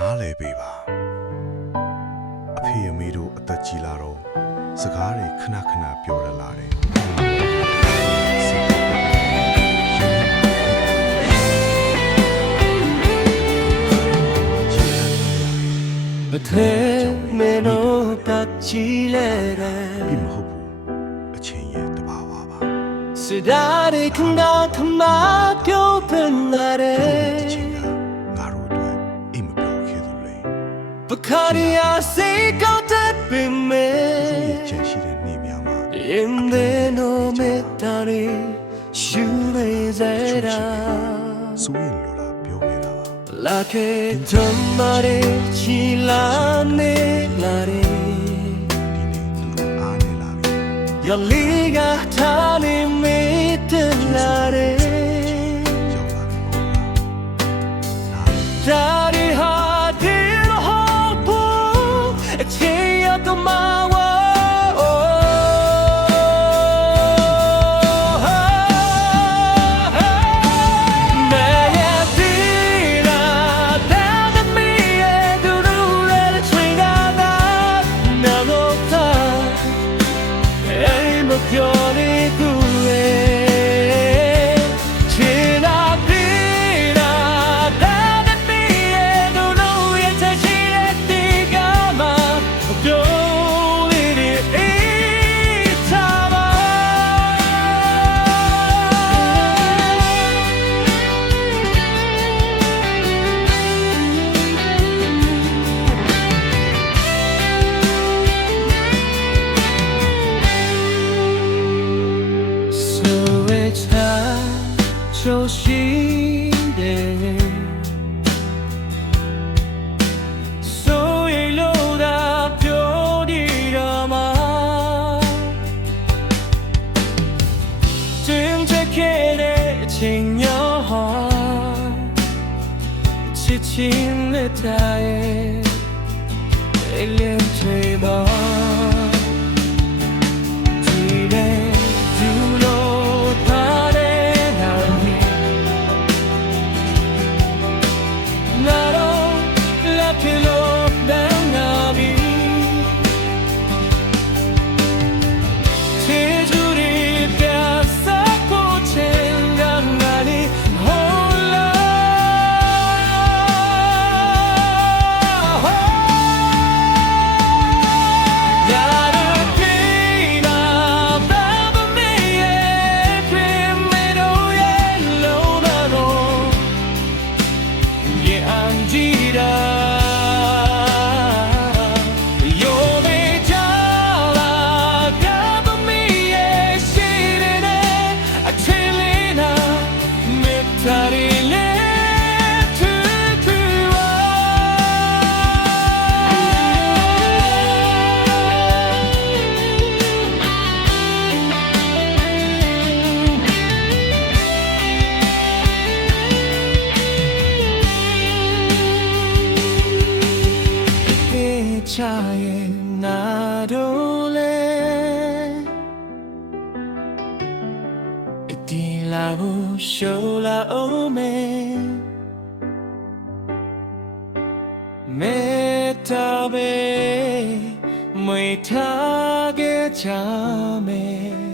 နားလဲပေးပါအဖေအမေတို့အသက်ကြီးလာတော့စကားတွေခဏခဏပြောရလာတယ်ဘယ်ထဲမင်းတို့ပတ်ချီလဲတယ်ပြီမဟုတ်ဘူးအချင်းရဲ့တဘာဝပါစဒါရီခဏခမပြောပင်လာတယ်ချင်းကငါတို့အတွက်အိမ်မပြောခဲ့သူလေပခါရီယာစေကောက်တဲ့ပင်မဲရဲ့ချင်ရှိတဲ့နေများမှာIn the no metari shuvezera ဆိုရင်လိုလားပြောခဲ့တာပါ La che tomare chilane lare ဒီနေ့သူတို့အားနေလာပြီ Ya liga tani metelare ရောက်လာပြီပေါ့လား Dari hadir hopo echeya tomawa So she did So you load up your drama Didn't take it in your heart Sitting the tide Alien table Chaye nadole Itila bu shola ome Metabe Mwe tage chame